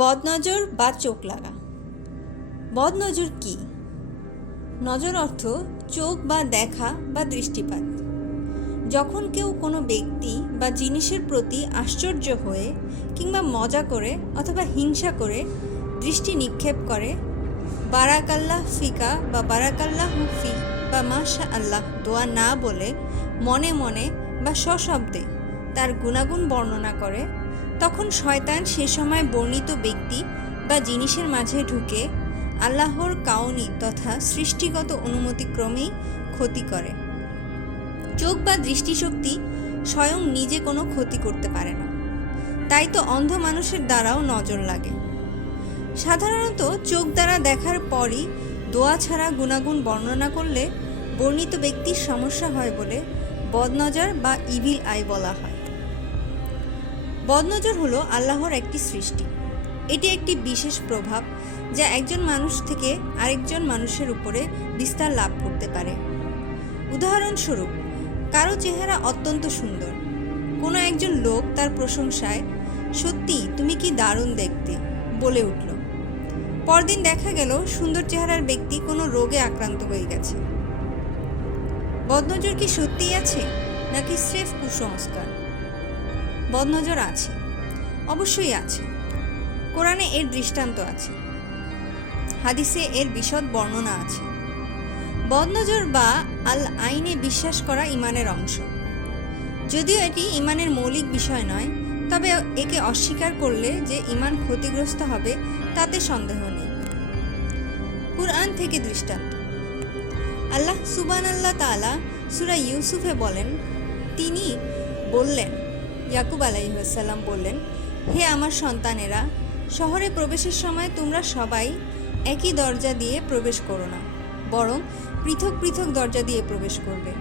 বদনজর বা চোখ লাগা। বদনজর কি? নজর অর্থ চোখ বা দেখা বা দৃষ্টিপাত। যখন কেউ কোনো ব্যক্তি বা জিনিসের প্রতি আশ্চর্য হয়ে কিংবা মজা করে অথবা হিংসা করে দৃষ্টি নিক্ষেপ করে, বারাকাল্লাহ ফিকা বা বারাকাল্লাহ ফি বা মাশা আল্লাহ দোয়া না বলে মনে মনে বা সশব্দে তার গুণাগুণ বর্ণনা করে, তখন শয়তান সে সময় বর্ণিত ব্যক্তি বা জিনিসের মাঝে ঢুকে আল্লাহর কাউনি তথা সৃষ্টিগত অনুমতিক্রমেই ক্ষতি করে। চোখ বা দৃষ্টিশক্তি স্বয়ং নিজে কোনো ক্ষতি করতে পারে না, তাই তো অন্ধ মানুষের দ্বারাও নজর লাগে। সাধারণত চোখ দ্বারা দেখার পরই দোয়া ছাড়া গুণাগুণ বর্ণনা করলে বর্ণিত ব্যক্তির সমস্যা হয় বলে বদনজর বা ইভিল আই বলা হয়। বদনজর হলো আল্লাহর একটি সৃষ্টি। এটি একটি বিশেষ প্রভাব যা একজন মানুষ থেকে আরেকজন মানুষের উপরে বিস্তার লাভ করতে পারে। উদাহরণস্বরূপ, কারো চেহারা অত্যন্ত সুন্দর, কোনো একজন লোক তার প্রশংসায় সত্যি তুমি কি দারুণ দেখতে বলে উঠল। পরদিন দেখা গেল সুন্দর চেহারার ব্যক্তি কোনো রোগে আক্রান্ত হয়ে গেছে। বদনজর কি সত্যিই আছে নাকি স্রেফ কুসংস্কার? বদনজর আছে, অবশ্যই আছে। কোরআনে এর দৃষ্টান্ত আছে, হাদিসে এর বিশদ বর্ণনা আছে। বদনজর বা আল আইনে বিশ্বাস করা ইমানের অংশ। যদিও এটি ইমানের মৌলিক বিষয় নয়, তবে একে অস্বীকার করলে যে ইমান ক্ষতিগ্রস্ত হবে তাতে সন্দেহ নেই। কুরআন থেকে দৃষ্টান্ত। আল্লাহ সুবহানাল্লাহ তাআলা সূরা ইউসুফে বলেন, তিনি বললেন, ইয়াকুব আলাইহিস সালাম বললেন, হে আমার সন্তানেরা, শহরে প্রবেশের সময় তোমরা সবাই একই দরজা দিয়ে প্রবেশ করো না, বরং পৃথক পৃথক দরজা দিয়ে প্রবেশ করবে।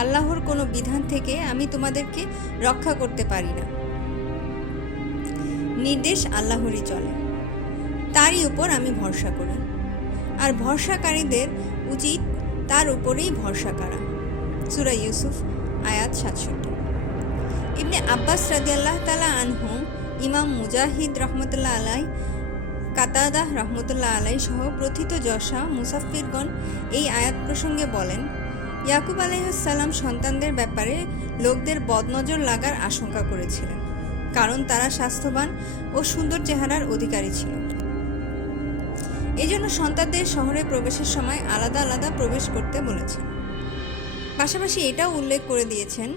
আল্লাহর কোনো বিধান থেকে আমি তোমাদেরকে রক্ষা করতে পারি না। নির্দেশ আল্লাহরই চলে, তারই উপর আমি ভরসা করি, আর ভরসাকারীদের উচিত তার উপরেই ভরসা করা। সূরা ইউসুফ আয়াত 67। ইবনে আব্বাস রাদিয়াল্লাহু তাআলা আনহু, ইমাম মুজাহিদ রহমতুল্লাহ আলাই, কাতাদাহ রহমতুল্লাহ আলাই সহ প্রথিত যশা মুসাফিরগণ এই আয়াত প্রসঙ্গে বলেন, ইয়াকুব আলাইহিস সালাম সন্তানদের ব্যাপারে লোকদের বদনজর লাগার আশঙ্কা করেছিলেন, কারণ তারা স্বাস্থ্যবান ও সুন্দর চেহারার অধিকারী ছিল। এজন্য সন্তানদের শহরে প্রবেশের সময় আলাদা আলাদা প্রবেশ করতে বলেছেন। পাশাপাশি এটাও উল্লেখ করে দিয়েছেন,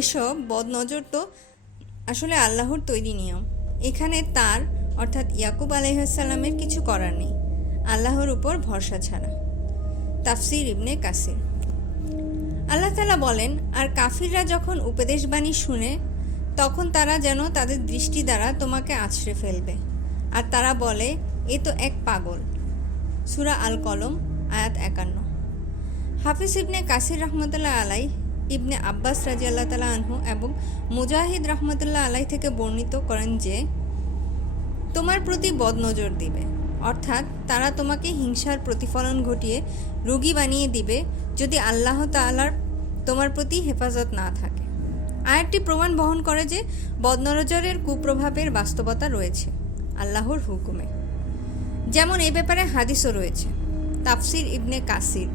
এসব বদনজর তো আসলে আল্লাহর তৈরি নিয়ম, এখানে তার অর্থাৎ ইয়াকুব আলাইহিস সালামের কিছু করার নেই, আল্লাহর উপর ভরসা ছাড়া। তাফসির ইবনে কাসির। আল্লাহ তাআলা বলেন, আর কাফিররা যখন উপদেশবাণী শুনে তখন তারা যেন তাদের দৃষ্টি দ্বারা তোমাকে আছড়ে ফেলবে, আর তারা বলে, এ তো এক পাগল। সূরা আল কলম আয়াত 51। হাফিজ ইবনে কাসির রহমতুল্লাহ আলাই, ইবনে আব্বাস রাদিয়াল্লাহু তাআলা আনহু এবং মুজাহিদ রহমতুল্লাহ আলাই থেকে বর্ণিত করেন যে তোমার প্রতি বদনজর দিবে, অর্থাৎ তারা তোমাকে হিংসার প্রতিফলন ঘটিয়ে রোগী বানিয়ে দিবে যদি আল্লাহ তাআলার তোমার প্রতি হেফাজত না থাকে। আয়াতটি প্রমাণ বহন করে যে বদনজরের কুপ্রভাবের বাস্তবতা রয়েছে আল্লাহর হুকুমে। যেমন এ ব্যাপারে হাদিসও রয়েছে। তাফসির ইবনে কাসির।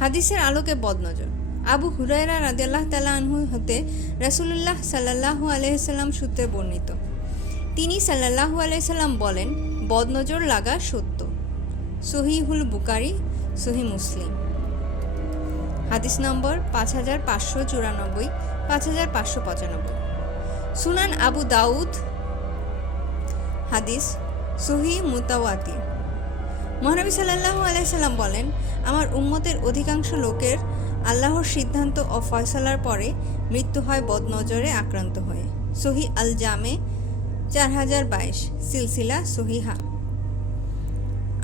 হাদিসের আলোকে বদনজর। আবু হুরায়রা রাদিয়াল্লাহু তাআলা আনহু হতে রাসূলুল্লাহ সাল্লাল্লাহু আলাইহি সাল্লাম সূত্রে বর্ণিত, তিনি সাল্লাল্লাহু আলাইহি সাল্লাম বলেন, বদনজর লাগা সত্য। সহিহুল বুখারী, সহিহ মুসলিম। হাদিস নম্বর 5594, 5595। সুনান আবু দাউদ। হাদিস সহিহ মুতাওয়াতির। মহানবী সাল্লাল্লাহু আলাইহি সাল্লাম বলেন, আমার উম্মতের অধিকাংশ লোকের আল্লাহর সিদ্ধান্ত ও ফয়সালার পরে মৃত্যু হয় বদনজরে আক্রান্ত হয়ে। সহিহ আল জামে 4022, সিলসিলা সহিহা।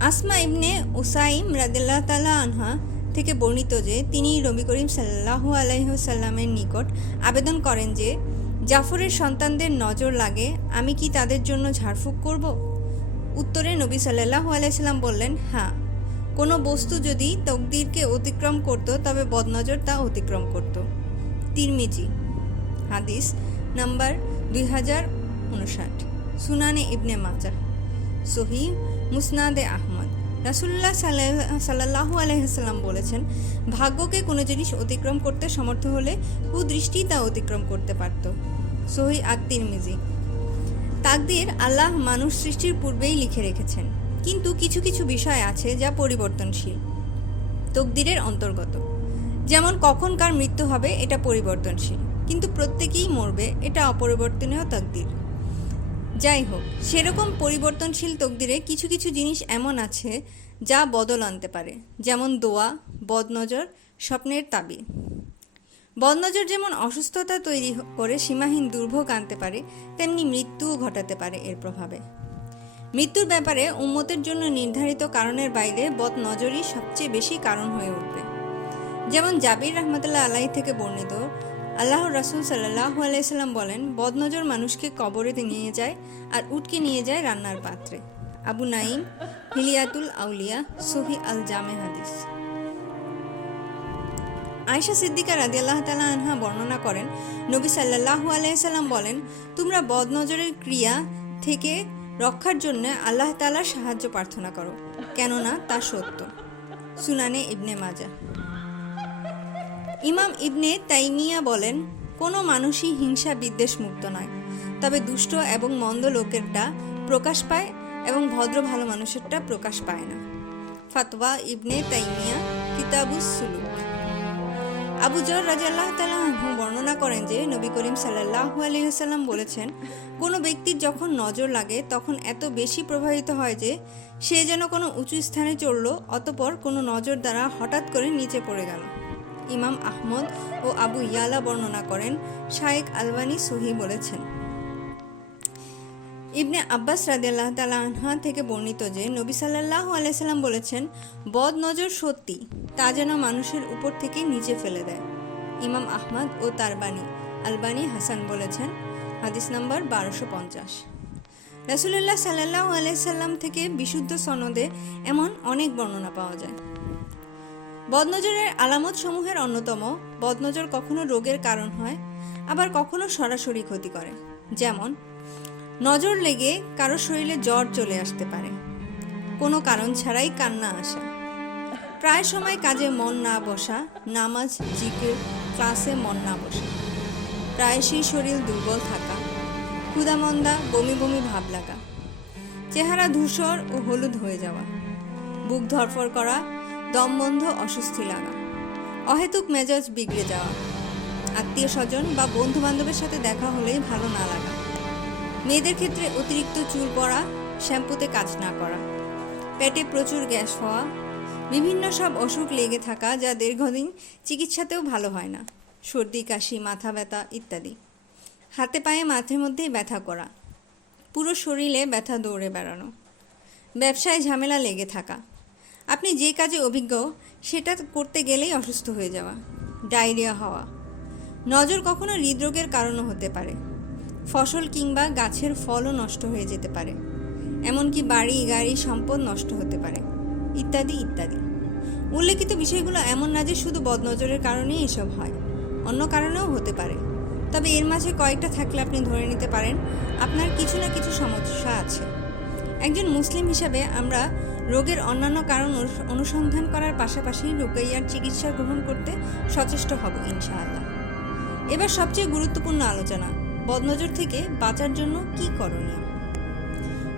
আসমা ইবনে উসাইম রাদিয়াল্লাহু তাআলা আনহা থেকে বর্ণিত যে তিনি নবী করিম সাল্লাল্লাহু আলাইহি ওয়াসাল্লামের নিকট আবেদন করেন যে জাফরের সন্তানদের নজর লাগে, আমি কি তাদের জন্য ঝাড়ফুঁক করব? উত্তরে নবী সাল্লাল্লাহু আলাইহি সাল্লাম বললেন, হ্যাঁ, কোনো বস্তু যদি তকদিরকে অতিক্রম করত তবে বদনজর তা অতিক্রম করত। তিরমিজি। হাদিস নাম্বার 2059। সুনানে ইবনে মাজাহ, সহিহ মুসনাদে আহমদ। রাসূলুল্লাহ সাল্লাল্লাহু আলাইহি ওয়াসাল্লাম বলেছেন, ভাগ্যকে কোনো জিনিস অতিক্রম করতে সমর্থ হলে কুদৃষ্টি তা অতিক্রম করতে পারত। সহিহ আত-তিরমিজি। তাকদীর আল্লাহ মানুষ সৃষ্টির পূর্বেই লিখে রেখেছেন, কিন্তু কিছু কিছু বিষয় আছে যা পরিবর্তনশীল, তকদিরের অন্তর্গত। যেমন কখন কার মৃত্যু হবে এটা পরিবর্তনশীল, কিন্তু প্রত্যেকেই মরবে এটা অপরিবর্তনীয় তাকদীর। যাই হোক, সেরকম পরিবর্তনশীল তকদিরে কিছু কিছু জিনিস এমন আছে যা বদল আনতে পারে, যেমন দোয়া, বদনজর, স্বপ্নের তাবির। বদনজর যেমন অসুস্থতা তৈরি করে সীমাহীন দুর্ভোগ আনতে পারে, তেমনি মৃত্যুও ঘটাতে পারে এর প্রভাবে। মৃত্যুর ব্যাপারে উম্মতের জন্য নির্ধারিত কারণের বাইরে বদনজরই সবচেয়ে বেশি কারণ হয়ে উঠবে। যেমন জাবির রহমতুল্লাহ আলাইহি থেকে বর্ণিত, আল্লাহর রাসূল সাল্লাল্লাহু আলাইহি সাল্লাম বলেন, বদনজর মানুষকে কবরে নিয়ে যায় আর উটকে নিয়ে যায় রান্নার পাত্রে। আবু নাঈম হিলিয়াতুল আউলিয়া, সহিহ আল জামে হাদিস। আয়েশা সিদ্দিকা রাদিয়াল্লাহু তাআলা আনহা বর্ণনা করেন, নবী সাল্লাল্লাহু আলাইহি সাল্লাম বলেন, তোমরা বদনজরের ক্রিয়া থেকে রক্ষার জন্য আল্লাহ তাআলার সাহায্য প্রার্থনা করো, কেননা তা সত্য। সুনানে ইবনে মাজাহ। ইমাম ইবনে তাইমিয়া বলেন, কোনো মানুষই হিংসা বিদ্বেষ মুক্ত নয়, তবে দুষ্ট এবং মন্দ লোকেরটা প্রকাশ পায় এবং ভদ্র ভালো মানুষেরটা প্রকাশ পায় না। ফাতওয়া ইবনে তাইমিয়া, কিতাবুস সুলুক। আবু যর রাদিয়াল্লাহু তাআলা আনহু বর্ণনা করেন যে নবী করিম সাল্লাল্লাহু আলাইহি ওয়াসাল্লাম বলেছেন, কোনো ব্যক্তির যখন নজর লাগে তখন এত বেশি প্রভাবিত হয় যে সে যেন কোনো উঁচু স্থানে চড়ল, অতঃপর কোনো নজর দ্বারা হঠাৎ করে নিচে পড়ে গেল। ইমাম আহমদ ও আবু ইয়ালা বর্ণনা করেন, শায়েখ আলবানী সহিহ বলেছেন। ইবনে আব্বাস রাদিয়াল্লাহু তাআলা আনহা থেকে বর্ণিত যে নবী সাল্লাল্লাহু আলাইহি সাল্লাম বলেছেন, বদ নজর সত্যি, তা যেন মানুষের উপর থেকে নিচে ফেলে দেয়। ইমাম আহমদ ও তারবানী আলবানী হাসান বলেছেন, হাদিস নাম্বার 1250। রাসূলুল্লাহ সাল্লাল্লাহু আলাইহি সাল্লাম থেকে বিশুদ্ধ সনদে এমন অনেক বর্ণনা পাওয়া যায়। বদনজরের আলামত সমূহের অন্যতম, বদনজর কখনো রোগের কারণ হয়, আবার কখনো সরাসরি ক্ষতি করে। যেমন নজর লেগে কারো শরীরে জ্বর চলে আসতে পারে, কোনো কারণ ছাড়াই কান্না আসা, প্রায় সময় কাজে মন না বসা, নামাজ, জিকির, ক্লাসে মন না বসা, প্রায়শই শরীর দুর্বল থাকা, ক্ষুধামন্দা, বমি বমি ভাব লাগা, চেহারা ধূসর ও হলুদ হয়ে যাওয়া, বুক ধরফর করা, দম বন্ধ, অস্বস্তি লাগা, অহেতুক মেজাজ বিগড়ে যাওয়া, আত্মীয় স্বজন বা বন্ধু বান্ধবের সাথে দেখা হলেই ভালো না লাগা, মেয়েদের ক্ষেত্রে অতিরিক্ত চুল পড়া, শ্যাম্পুতে কাজ না করা, পেটে প্রচুর গ্যাস হওয়া, বিভিন্ন সব অসুখ লেগে থাকা যা দীর্ঘদিন চিকিৎসাতেও ভালো হয় না, সর্দি কাশি, মাথা ব্যথা ইত্যাদি, হাতে পায়ে মাঝে মধ্যেই ব্যথা করা, পুরো শরীরে ব্যথা দৌড়ে বেড়ানো, ব্যবসায় ঝামেলা লেগে থাকা, আপনি যে কাজে অভিজ্ঞ সেটা করতে গেলেই অসুস্থ হয়ে যাওয়া, ডায়রিয়া হওয়া। নজর কখনো হৃদরোগের কারণও হতে পারে, ফসল কিংবা গাছের ফলও নষ্ট হয়ে যেতে পারে, এমনকি বাড়ি গাড়ি সম্পদ নষ্ট হতে পারে, ইত্যাদি ইত্যাদি। উল্লেখিত বিষয়গুলো এমন না যে শুধু বদনজরের কারণেই এসব হয়, অন্য কারণেও হতে পারে, তবে এর মাঝে কয়েকটা থাকলে আপনি ধরে নিতে পারেন আপনার কিছু না কিছু সমস্যা আছে। একজন মুসলিম হিসাবে আমরা রোগের অন্যান্য কারণ অনুসন্ধান করার পাশাপাশি রুকাইয়ার চিকিৎসা গ্রহণ করতে সচেষ্ট হব ইনশাআল্লাহ। এবার সবচেয়ে গুরুত্বপূর্ণ আলোচনা, বদনজর থেকে বাঁচার জন্য কি করণীয়।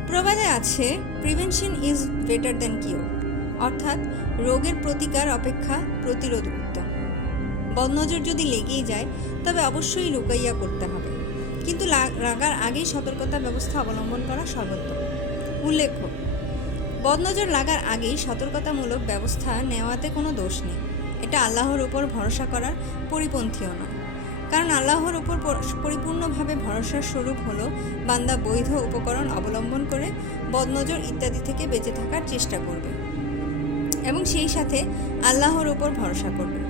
প্রবাদে আছে, prevention is better than cure, অর্থাৎ রোগের প্রতিকার অপেক্ষা প্রতিরোধ উত্তম। বদনজর যদি লেগেই যায় তবে অবশ্যই রুকাইয়া করতে হবে, কিন্তু লাগার আগেই সতর্কতা ব্যবস্থা অবলম্বন করা সর্বোত্তম। উল্লেখ্য, বদনজর লাগার আগেই সতর্কতামূলক ব্যবস্থা নেওয়াতে কোনো দোষ নেই, এটা আল্লাহর উপর ভরসা করার পরিপন্থীও নয়, কারণ আল্লাহর উপর পরিপূর্ণভাবে ভরসার স্বরূপ হলো বান্দা বৈধ উপকরণ অবলম্বন করে বদনজর ইত্যাদি থেকে বেঁচে থাকার চেষ্টা করবে এবং সেই সাথে আল্লাহর উপর ভরসা করবে।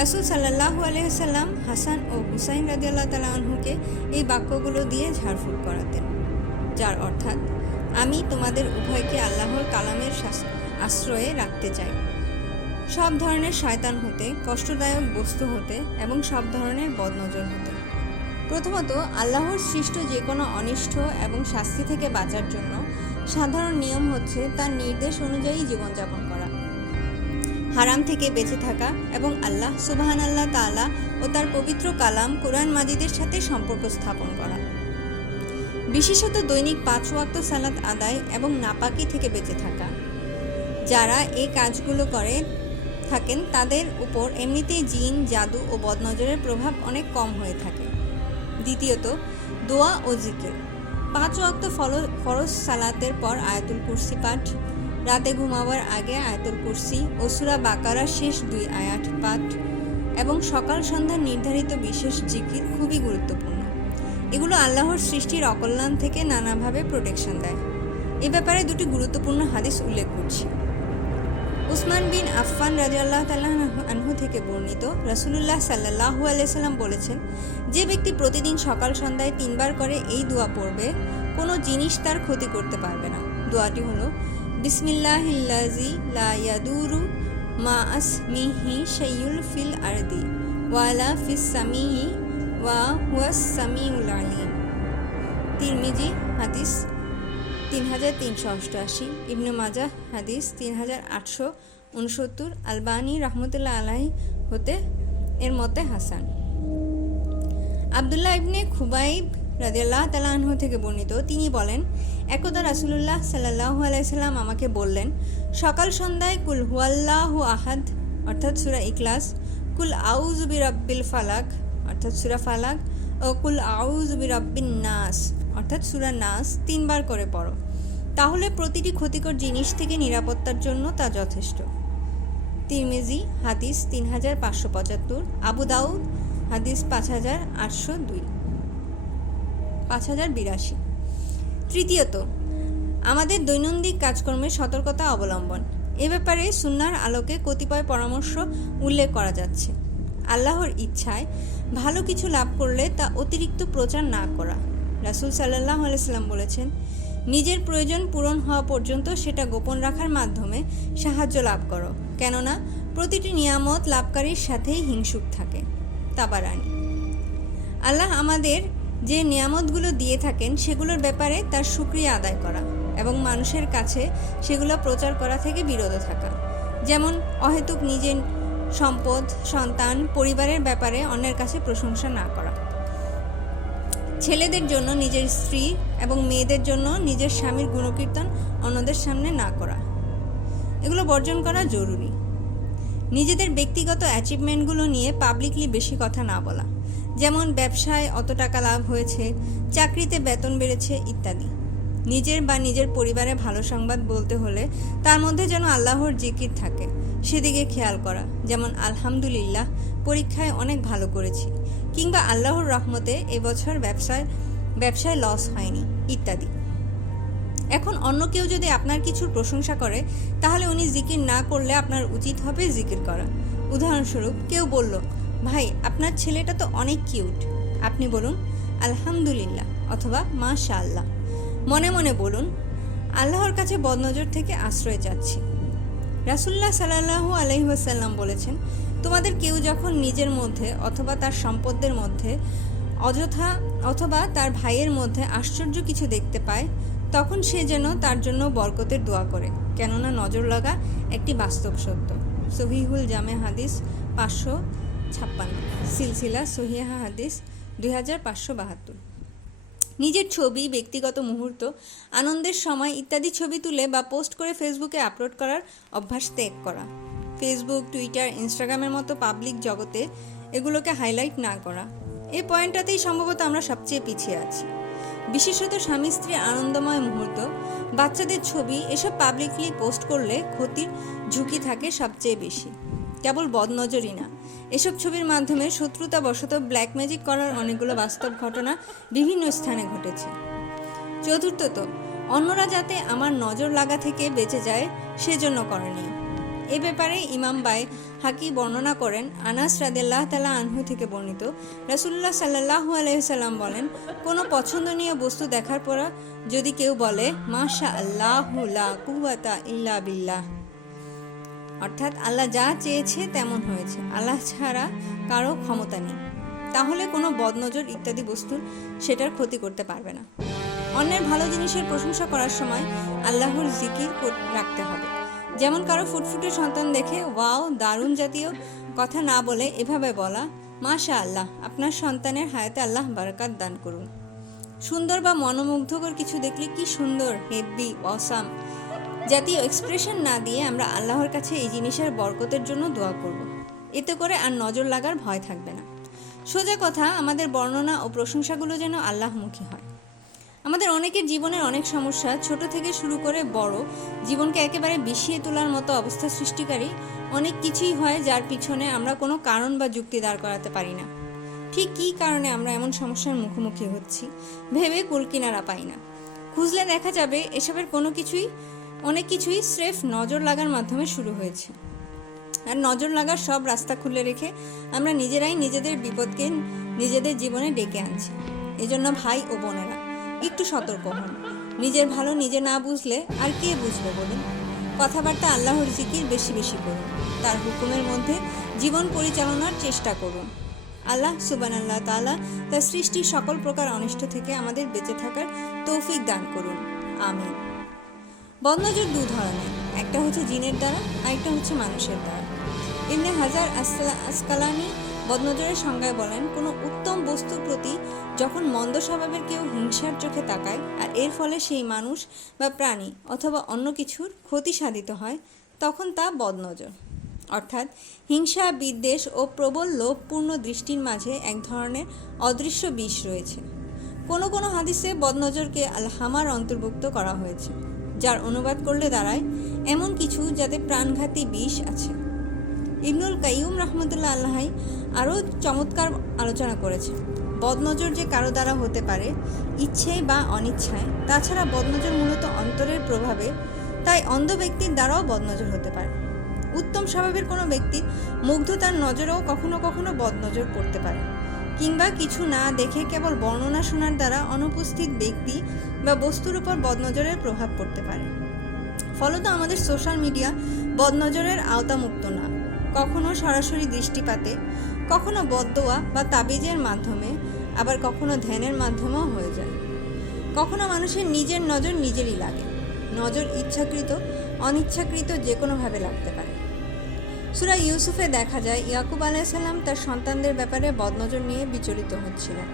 রাসূল সাল্লাল্লাহু আলাইহি ওয়াসাল্লাম হাসান ও হুসাইন রাদিয়াল্লাহু তাআলা আনহুকে এই বাক্যগুলো দিয়ে ঝাড়ফুঁক করাতেন, যার অর্থাৎ, আমি তোমাদের উভয়কে আল্লাহর কালামের আশ্রয়ে রাখতে চাই, সব ধরনের শয়তান হতে, কষ্টদায়ক বস্তু হতে এবং সব ধরনের বদনজর হতে। প্রথমত, আল্লাহর সৃষ্ট যে কোনো অনিষ্ট এবং শাস্তি থেকে বাঁচার জন্য সাধারণ নিয়ম হচ্ছে তার নির্দেশ অনুযায়ী জীবনযাপন করা, হারাম থেকে বেঁচে থাকা এবং আল্লাহ সুবহানাল্লাহ তাআলা ও তার পবিত্র কালাম কুরআন মাজিদের সাথে সম্পর্ক স্থাপন করা। বিশেষত দৈনিক 5 ওয়াক্ত সালাত আদায় এবং নাপাকি থেকে বেঁচে থাকা। যারা এই কাজগুলো করে থাকেন তাদের উপর এমনিতেই জিন, জাদু ও বদনজরের প্রভাব অনেক কম হয়ে থাকে। দ্বিতীয়ত, দোয়া ও জিকির। 5 ওয়াক্ত ফরজ সালাতের পর আয়াতুল কুরসি পাঠ, রাতে ঘুমাবার আগে আয়াতুল কুরসি ও সূরা বাকারার শেষ 2 আয়াত পাঠ এবং সকাল সন্ধ্যা নির্ধারিত বিশেষ জিকির খুবই গুরুত্বপূর্ণ। এগুলো আল্লাহর সৃষ্টির অকল্যাণ থেকে নানাভাবে প্রোটেকশন দেয়। এ ব্যাপারে 2টি গুরুত্বপূর্ণ হাদিস উল্লেখ করছি। উসমান বিন আফফান রাদিয়াল্লাহু তাআলা আনহু থেকে বর্ণিত, রাসূলুল্লাহ সাল্লাল্লাহু আলাইহি সাল্লাম বলেছেন, যে ব্যক্তি প্রতিদিন সকাল সন্ধ্যায় 3 বার করে এই দোয়া পড়বে, কোনো জিনিস তার ক্ষতি করতে পারবে না। দোয়াটি হলো, বিসমিল্লাহিল্লাযী লা ইয়াদুরু মা আসমিহি শাইউন ফিল আরদি ওয়ালা ফিস সামিই ওয়া হুয়াস সামিউল আলিম। তিরমিজি হাদিস 3388, ইবনে মাজাহ হাদিস 3869, আলবানী রাহমাতুল্লাহ আলাইহি হতে এর মতে হাসান। আব্দুল্লাহ ইবনে খুবাইব রাদিয়াল্লাহু তাআলা আনহু থেকে বর্ণিত, তিনি বলেন, একদা রাসূলুল্লাহ সাল্লাল্লাহু আলাইহি সাল্লাম আমাকে বললেন, সকাল সন্ধ্যায় কুল হুয়াল্লাহু আহাদ অর্থাৎ সূরা ইখলাস, কুল আউযু বিরাব্বিল ফালাক অর্থাৎ সূরা ফালাক ও কুল আউযু বিরাব্বিন নাস অর্থাৎ সূরা নাস 3 বার করে পড়ো, তাহলে প্রতিটি ক্ষতিকর জিনিস থেকে নিরাপত্তার জন্য তা যথেষ্ট। তিরমিজি হাদিস 3575, আবু দাউদ হাদিস 5082। তৃতীয়ত, আমাদের দৈনন্দিন কাজকর্মে সতর্কতা অবলম্বন। এ ব্যাপারে সুন্নাহর আলোকে কতিপয় পরামর্শ উল্লেখ করা যাচ্ছে। আল্লাহর ইচ্ছায় ভালো কিছু লাভ করলে তা অতিরিক্ত প্রচার না করা। রাসূল সাল্লাল্লাহু আলাইহি সাল্লাম বলেছেন, নিজের প্রয়োজন পূরণ হওয়া পর্যন্ত সেটা গোপন রাখার মাধ্যমে সাহায্য লাভ করো, কেননা প্রতিটি নিয়ামত লাভকারীর সাথেই হিংসুক থাকে। তাবারানী। আল্লাহ আমাদের যে নিয়ামতগুলো দিয়ে থাকেন সেগুলোর ব্যাপারে তার শুকরিয়া আদায় করা এবং মানুষের কাছে সেগুলো প্রচার করা থেকে বিরত থাকা, যেমন অহেতুক নিজের সম্পদ, সন্তান, পরিবারের ব্যাপারে অন্যের কাছে প্রশংসা না করা, ছেলেদের জন্য নিজের স্ত্রী এবং মেয়েদের জন্য নিজের স্বামীর গুণকীর্তন অন্যদের সামনে না করা, এগুলো বর্জন করা জরুরি। নিজেদের ব্যক্তিগত অ্যাচিভমেন্টগুলো নিয়ে পাবলিকলি বেশি কথা না বলা, যেমন ব্যবসায় অত টাকা লাভ হয়েছে, চাকরিতে বেতন বেড়েছে ইত্যাদি। নিজের বা নিজের পরিবারে ভালো সংবাদ বলতে হলে তার মধ্যে যেন আল্লাহর জিকির থাকে, সেদিকে খেয়াল করা, যেমন আলহামদুলিল্লাহ পরীক্ষায় অনেক ভালো করেছি, কিংবা আল্লাহর রহমতে এবছর ব্যবসায় লস হয়নি ইত্যাদি। এখন অন্য কেউ যদি আপনার কিছুর প্রশংসা করে তাহলে উনি জিকির না করলে আপনার উচিত হবে জিকির করা। উদাহরণস্বরূপ, কেউ বলল, ভাই আপনার ছেলেটা তো অনেক কিউট, আপনি বলুন আলহামদুলিল্লাহ অথবা মাশাআল্লাহ। মনে মনে বলুন, আল্লাহর কাছে বদনজর থেকে আশ্রয় চাচ্ছি। রাসূলুল্লাহ সাল্লাল্লাহু আলাইহি ওয়াসাল্লাম বলেছেন, তোমাদের কেউ যখন নিজের মধ্যে অথবা তার সম্পদের মধ্যে অযথা অথবা তার ভাইয়ের মধ্যে আশ্চর্য কিছু দেখতে পায়, তখন সে যেন তার জন্য বরকতের দোয়া করে, কেননা নজর লাগা একটি বাস্তব সত্য। সহিহুল জামে হাদিস 556, সিলসিলা সহিহা হাদিস 2572। নিজের ছবি, ব্যক্তিগত মুহূর্ত, আনন্দের সময় ইত্যাদি ছবি তুলে বা পোস্ট করে ফেসবুকে আপলোড করার অভ্যাস ত্যাগ করা। ফেসবুক, টুইটার, ইনস্টাগ্রামের মতো পাবলিক জগতে এগুলোকে হাইলাইট না করা। এই পয়েন্টটাতেই সম্ভবত আমরা সবচেয়ে পিছিয়ে আছি। বিশেষত স্বামী স্ত্রীর আনন্দময় মুহূর্ত, বাচ্চাদের ছবি এসব পাবলিকলি পোস্ট করলে ক্ষতির ঝুঁকি থাকে সবচেয়ে বেশি। কেবল বদনজরই না, এসব ছবির মাধ্যমে শত্রুতাবশত ব্ল্যাক ম্যাজিক করার অনেকগুলো বাস্তব ঘটনা বিভিন্ন স্থানে ঘটেছে। চতুর্থত, অন্যরা যাতে আমার নজর লাগা থেকে বেঁচে যায় সেজন্য করণীয়। এ ব্যাপারে ইমাম বাইহাকী বর্ণনা করেন, আনাস রাদিয়াল্লাহু তাআলা আনহু থেকে বর্ণিত, রাসূলুল্লাহ সাল্লাল্লাহু আলাইহি সাল্লাম বলেন, কোনো পছন্দনীয় বস্তু দেখার পর যদি কেউ বলে মাশাআল্লাহু লা কুওয়াতা ইল্লা বিল্লাহ, অর্থাৎ আল্লাহ যা চেয়েছে তেমন হয়েছে, আল্লাহ ছাড়া কারো ক্ষমতা নেই, তাহলে কোনো বদনজর ইত্যাদি বস্তুর সেটার ক্ষতি করতে পারবে না। অন্যের ভালো জিনিসের প্রশংসা করার সময় আল্লাহর জিকির রাখতে হবে। যেমন কারো ফুটফুটে সন্তান দেখে ওয়াও দারুণ জাতীয় কথা না বলে এভাবে বলা, মাশা আল্লাহ, আপনার সন্তানের হায়াতে আল্লাহ বারাকাত দান করুন। সুন্দর বা মনোমুগ্ধকর কিছু দেখলে কি সুন্দর, হেব্বি, অসাম জাতীয় এক্সপ্রেশন না দিয়ে আমরা আল্লাহর কাছে এই জিনিসের বরকতের জন্য দোয়া করব। এতে করে আর নজর লাগার ভয় থাকবে না। সোজা কথা, আমাদের বর্ণনা ও প্রশংসাগুলো যেন আল্লাহমুখী হয়। আমাদের অনেকের জীবনের অনেক সমস্যা ছোট থেকে শুরু করে বড় জীবনকে একেবারে বিষিয়ে তোলার মতো অবস্থা সৃষ্টিকারী অনেক কিছুই হয়, যার পিছনে আমরা কোনো কারণ বা যুক্তি দাঁড় করাতে পারি না। ঠিক কী কারণে আমরা এমন সমস্যার মুখোমুখি হচ্ছি ভেবে কুলকিনারা পাই না। খুঁজলে দেখা যাবে এসবের অনেক কিছুই স্রেফ নজর লাগার মাধ্যমে শুরু হয়েছে। আর নজর লাগার সব রাস্তা খুলে রেখে আমরা নিজেরাই নিজেদের বিপদকে নিজেদের জীবনে ডেকে আনছি। এজন্য ভাই ও বোনেরা, একটু সতর্ক হন। নিজের ভালো নিজে না বুঝলে আর কে বুঝবে বলুন? কথাবার্তা আল্লাহর জিকির বেশি বেশি করুন। তার হুকুমের মধ্যে জীবন পরিচালনার চেষ্টা করুন। আল্লাহ সুবহানাল্লাহ তাআলা তার সৃষ্টির সকল প্রকার অনিষ্ট থেকে আমাদের বেঁচে থাকার তৌফিক দান করুন, আমিন। বদনজর দু ধরনের, একটা হচ্ছে জিনের দ্বারা, আরেকটা হচ্ছে মানুষের দ্বারা। ইবনে হাজার আসকালানি বদনজরের সংজ্ঞায় বলেন, কোনো উত্তম বস্তুর প্রতি যখন মন্দ স্বভাবের কেউ হিংসার চোখে তাকায় আর এর ফলে সেই মানুষ বা প্রাণী অথবা অন্য কিছুর ক্ষতি সাধিত হয়, তখন তা বদনজর। অর্থাৎ হিংসা, বিদ্বেষ ও প্রবল লোভপূর্ণ দৃষ্টির মাঝে এক ধরনের অদৃশ্য বিষ রয়েছে। কোনো কোনো হাদিসে বদনজরকে আল-হামার অন্তর্ভুক্ত করা হয়েছে, যার অনুবাদ করলে দাঁড়ায় এমন কিছু যাতে প্রাণঘাতী বিষ আছে। ইবনুল কাইয়ুম রাহমাতুল্লাহ আলাইহি আরও চমৎকার আলোচনা করেছেন। বদনজর যে কারো দ্বারা হতে পারে, ইচ্ছেই বা অনিচ্ছায়। তাছাড়া বদনজর মূলত অন্তরের প্রভাবে, তাই অন্ধ ব্যক্তির দ্বারাও বদনজর হতে পারে। উত্তম স্বভাবের কোনো ব্যক্তির মুগ্ধতার নজরেও কখনো কখনো বদনজর পড়তে পারে, কিংবা কিছু না দেখে কেবল বর্ণনা শোনার দ্বারা অনুপস্থিত ব্যক্তি বা বস্তুর উপর বদনজরের প্রভাব পড়তে পারে। ফলত আমাদের সোশ্যাল মিডিয়া বদনজরের আওতামুক্ত না। কখনো সরাসরি দৃষ্টিপাতে, কখনো বদদোয়া বা তাবিজের মাধ্যমে, আবার কখনো ধ্যানের মাধ্যমেও হয়ে যায়। কখনো মানুষের নিজের নজর নিজেরই লাগে। নজর ইচ্ছাকৃত অনিচ্ছাকৃত যে কোনোভাবে লাগতে পারে। সূরা ইউসুফে দেখা যায় ইয়াকুব আলাইহিস সালাম তার সন্তানদের ব্যাপারে বদনজর নিয়ে বিচলিত হচ্ছিলেন।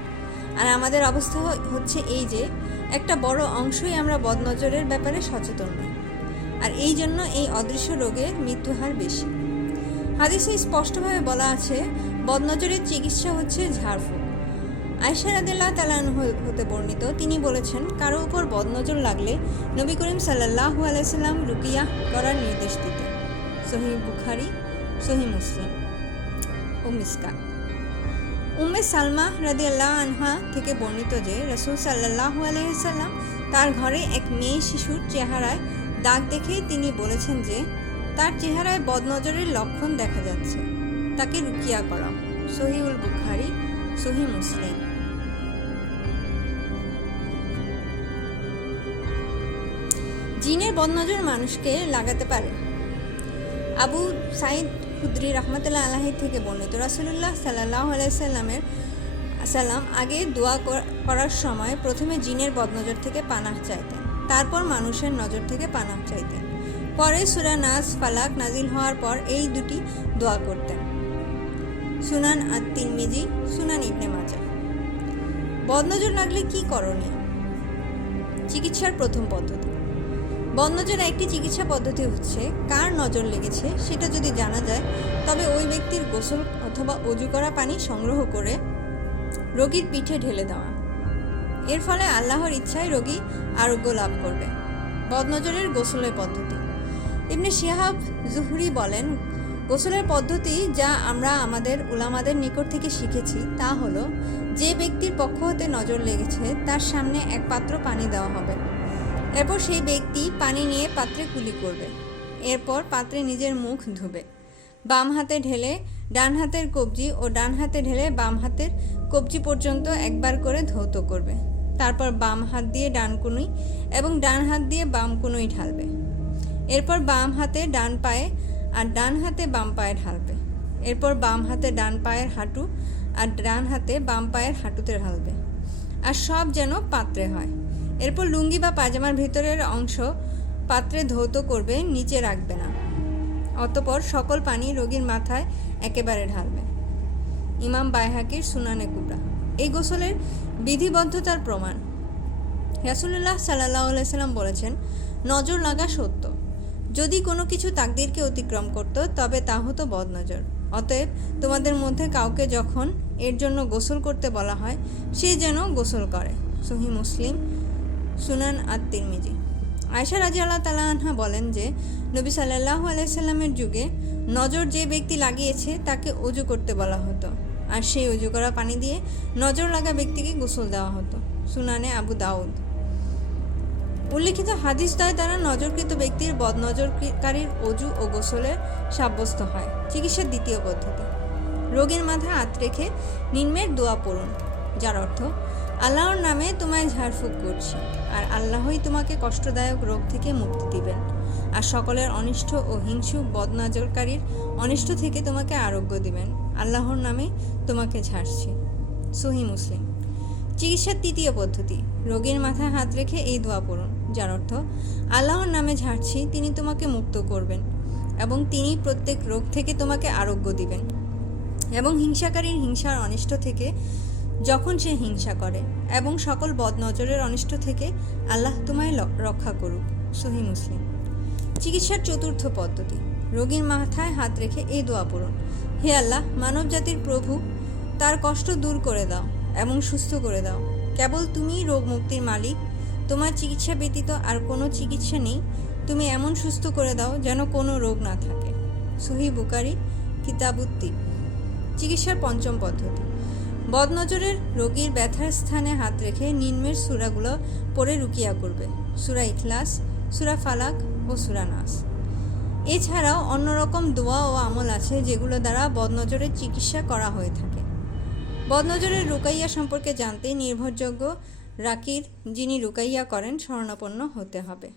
আর আমাদের অবস্থা হচ্ছে এই যে একটা বড় অংশই আমরা বদনজরের ব্যাপারে সচেতন নই। আর এই জন্য এই অদৃশ্য রোগের মৃত্যুহার বেশি। হাদিসে স্পষ্টভাবে বলা আছে, বদনজরের চিকিৎসা হচ্ছে ঝাড়ফুঁক। আয়েশা রাদিয়াল্লাহু তাআলা আনহা হতে বর্ণিত, তিনি বলেছেন, কারো উপর বদনজর লাগলে নবী করিম সাল্লাল্লাহু আলাইহি সাল্লাম রুকিয়া করার নির্দেশ দিতেন। সহিহ বুখারী, সহিহ মুসলিম ও মিসকাত। উম্মে সালমা রাদিয়াল্লাহু আনহা থেকে বর্ণিত যে রাসূল সাল্লাল্লাহু আলাইহি সাল্লাম তার ঘরে এক মেয়ে শিশুর চেহারায় দাগ দেখে তিনি বলেছেন যে তার চেহারায় বদনজরের লক্ষণ দেখা যাচ্ছে, তাকে রুকিয়া করা। সহিহুল বুখারী, সহিহ মুসলিম। জিনের বদনজর মানুষকে লাগাতে পারে। আবু সাঈদ খুদরি রাহমাতুল্লাহ আলাইহি থেকে বর্ণিত, রাসূলুল্লাহ সাল্লাল্লাহু আলাইহি সাল্লাম আগে দোয়া করার সময় প্রথমে জিনের বদনজর থেকে পানাহ চাইতেন, তারপর মানুষের নজর থেকে পানাহ চাইতেন। পরে সূরা নাস, ফালাক নাজিল হওয়ার পর এই দুটি দোয়া করতেন। সুনান আত-তিরমিজি, সুনান ইবনে মাজাহ। বদনজর লাগলে কি করণীয়? চিকিৎসার প্রথম পদ্ধতি। বদনজরের একটি চিকিৎসা পদ্ধতি হচ্ছে, কার নজর লেগেছে সেটা যদি জানা যায় তবে ওই ব্যক্তির গোসল অথবা অজু করা পানি সংগ্রহ করে রোগীর পিঠে ঢেলে দেওয়া। এর ফলে আল্লাহর ইচ্ছায় রোগী আরোগ্য লাভ করবে। বদনজরের গোসলের পদ্ধতি। ইবনে শিহাব জুহরি বলেন, গোসলের পদ্ধতি যা আমরা আমাদের উলামাদের নিকট থেকে শিখেছি তা হলো, যে ব্যক্তির পক্ষ হতে নজর লেগেছে তার সামনে এক পাত্র পানি দেওয়া হবে। এরপর সেই ব্যক্তি পানি নিয়ে পাত্রে কুলি করবে। এরপর পাত্রে নিজের মুখ ধুবে। বাম হাতে ঢেলে ডান হাতের কবজি ও ডান হাতে ঢেলে বাম হাতের কবজি পর্যন্ত একবার করে ধৌত করবে। তারপর বাম হাত দিয়ে ডান কনুই এবং ডান হাত দিয়ে বাম কনুই ঢালবে। এরপর বাম হাতে ডান পায়ে আর ডান হাতে বাম পায়ে ঢালবে। এরপর বাম হাতে ডান পায়ের হাঁটু আর ডান হাতে বাম পায়ের হাঁটুতে ঢালবে, আর সব যেন পাত্রে হয়। এরপর লুঙ্গি বা পায়জামার ভিতরের অংশ পাত্রে ধৌত করবে, নিচে রাখবে না। অতঃপর সকল পানি রোগীর মাথায় একেবারে ঢালবে। ইমাম বাইহাকির সুনানে কুবরা। এই গোসলের বিধিবদ্ধতার প্রমাণ। রাসূলুল্লাহ সাল্লাল্লাহু আলাইহি সাল্লাম বলেছেন, নজর লাগা সত্য। যদি কোনো কিছু তাকদীরকে অতিক্রম করত তবে তা হতো বদনজর। অতএব তোমাদের মধ্যে কাউকে যখন এর জন্য গোসল করতে বলা হয়, সে যেন গোসল করে। সহিহ মুসলিম, সুনান আত-তিরমিজি। আয়েশা রাদিয়াল্লাহু তাআলা আনহা বলেন যে, নবী সাল্লাল্লাহু আলাইহি সাল্লামের যুগে নজর যে ব্যক্তি লাগিয়েছে তাকে ওযু করতে বলা হতো, আর সেই ওযু করা পানি দিয়ে নজর লাগা ব্যক্তিকে গোসল দেওয়া হতো। সুনানে আবু দাউদ। উল্লেখিত হাদিস দ্বারা নজরকৃত ব্যক্তির বদনজরকারীর ওযু ও গোসলের সাব্যস্ত হয়। চিকিৎসার দ্বিতীয় পদ্ধতি। রোগীর মাথায় হাত রেখে নিম্নের দোয়া পড়ুন, যার অর্থ, আল্লাহর নামে তোমায় ঝাড়ফুঁক করছি, আর আল্লাহই তোমাকে কষ্টদায়ক রোগ থেকে মুক্তি দিবেন, আর সকলের অনিষ্ট ও হিংসুক বদনজরকারীর অনিষ্ট থেকে তোমাকে আরোগ্য দিবেন। আল্লাহর নামে তোমাকে ঝাড়ছি। সহিহ মুসলিম। চিকিৎসার তৃতীয় পদ্ধতি। রোগীর মাথায় হাত রেখে এই দোয়া পড়ুন, যার অর্থ, আল্লাহর নামে ঝাড়ছি, তিনি তোমাকে মুক্ত করবেন এবং তিনি প্রত্যেক রোগ থেকে তোমাকে আরোগ্য দিবেন, এবং হিংসাকারীর হিংসার অনিষ্ট থেকে যখন সে হিংসা করে, এবং সকল বদনজরের অনিষ্ট থেকে আল্লাহ তোমায় রক্ষা করুক। সহিহ মুসলিম। চিকিৎসার চতুর্থ পদ্ধতি। রোগীর মাথায় হাত রেখে এই দোয়া পড়ুন, হে আল্লাহ, মানব জাতির প্রভু, তার কষ্ট দূর করে দাও এবং সুস্থ করে দাও। কেবল তুমিই রোগ মুক্তির মালিক, তোমার চিকিৎসা ব্যতীত আর কোনো চিকিৎসা নেই। তুমি এমন সুস্থ করে দাও যেন কোনো রোগ না থাকে। সহিহ বুখারী, কিতাবুত তিব। চিকিৎসার পঞ্চম পদ্ধতি। বদনজরের রোগীর ব্যথার স্থানে হাত রেখে নিম্নের সূরাগুলো পড়ে রুকিয়া করবে, সূরা ইখলাস, সূরা ফালাক ও সূরা নাস। এছাড়াও অন্যরকম দোয়া ও আমল আছে যেগুলো দ্বারা বদনজরের চিকিৎসা করা হয়ে থাকে। বদনজরের রুকাইয়া সম্পর্কে জানতে নির্ভরযোগ্য রাকির যিনি রুকাইয়া করেন শরণাপন্ন হতে হবে।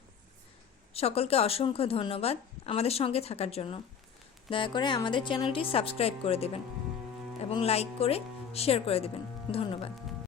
সকলকে অসংখ্য ধন্যবাদ আমাদের সঙ্গে থাকার জন্য। দয়া করে আমাদের চ্যানেলটি সাবস্ক্রাইব করে দেবেন এবং লাইক করে শেয়ার করে দেবেন। ধন্যবাদ।